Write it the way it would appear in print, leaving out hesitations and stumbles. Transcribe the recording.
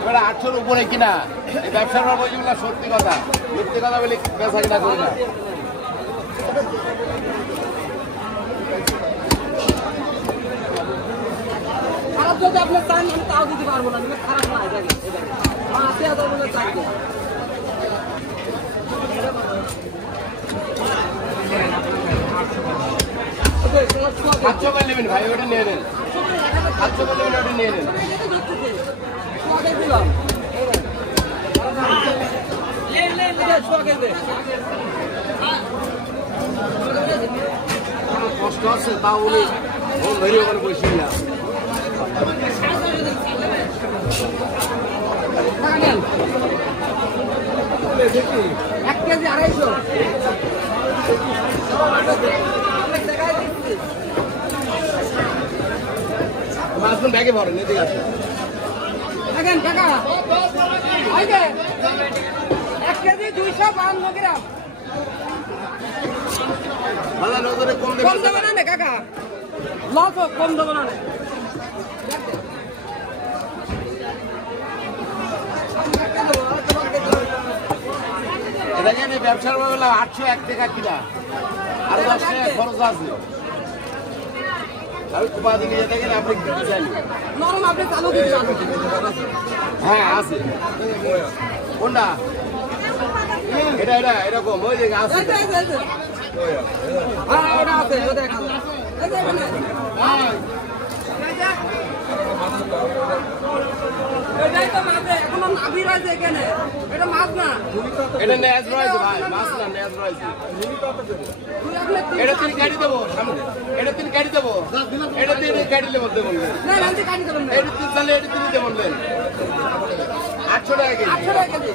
এবার 800-র উপরে কিনা এই ব্যবসার বলছি না, সত্যি কথা, মিথ্যে কথা বলে বেচা কিনা করি না। খারাপ যদি আপনি চান আমি তাও দিতে পারবো না, খারাপ না এটাকে 80,000 বলে চাইছে। সাতশো করে নেবেন ভাই, ওটা নিয়ে নেন। 700 করে নেবেন, ওটা নিয়ে নেন। কষ্ট আছে তা উনি মন ধরে ওখানে বসে না। 1 কেজি 250। মাছগুলো ব্যাগে ভরেন, এদিকে আসুন। দেখেন কাকা, 1 কেজি 252 গ্রাম। ভালো নজরে কম কম দেবো না কাকা, লস হোক, কম দেবো না। দেখেন এই ব্যবসার বললাম 801 টাকা কিনা, আরো 10 টাকা খরচ আছে। আমি উপাধি নিয়ে দেখেন আপনি দিতে চান। নরম আপনি চালু দিতে চান? হ্যাঁ আছে। কোনটা? এটা এটা এরকম ওই জায়গা আছে। হ্যাঁ ওটা আছে, ওটা দেখান। এটাই তো মাছ, এখনো নাভি রয়েছে এখানে, এটা মাছ না। এটা নেজ রয়েছে ভাই, মাছ না, নেজ রয়েছে। এটা তিনি গাড়ি দেবো সামনে, এটা তিনি গাড়ি দেবো, এটা তিনি গাড়ি দেবো বললেন। না আমি গাড়ি দেবেন না, এটা তিনি তাহলে এটা তিনি দেবো বললেন 800 টাকা কেজি। 800 টাকা কেজি।